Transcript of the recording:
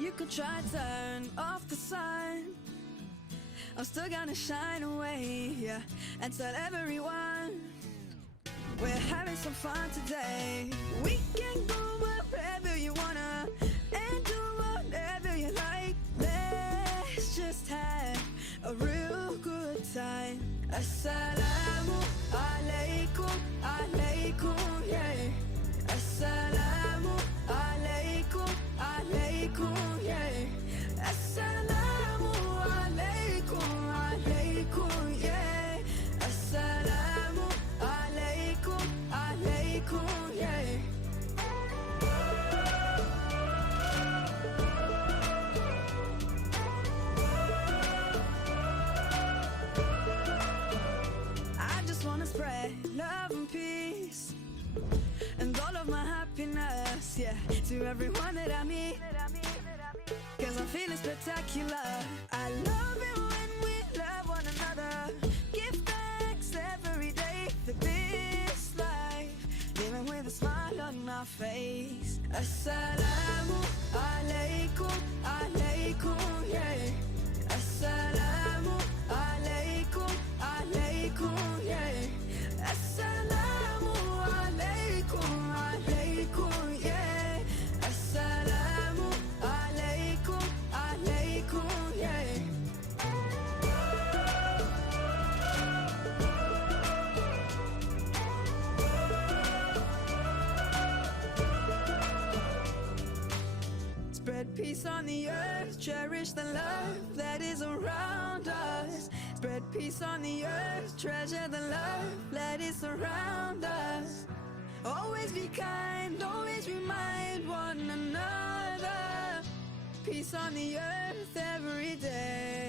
You could try turn off the sun, I'm still gonna shine away, yeah, and tell everyone we're having some fun today. We can go wherever you wanna and do whatever you like. Let's just have a real good time. Assalamu alaikum, alaikum, yeah. Assalamu alaikum, alaikum, yeah. Assalamu alaikum, alaikum, yeah. Assalamu alaikum, alaikum, yeah. I just wanna spread love and peace and all of my happiness, yeah, to everyone that I meet, 'cause I'm feeling spectacular. I love it when we love one another. Give thanks every day for this life, living with a smile on my face. Assalamu alaikum, alaikum, yeah. Assalamu alaikum, alaikum, yeah. Assalamu alaikum, alaikum, yeah. Assalamu alaikum, alaikum, yeah. Spread peace on the earth, cherish the love that is around us. Spread peace on the earth, treasure the love that is around us. Always be kind, always remind one another. Peace on the earth every day.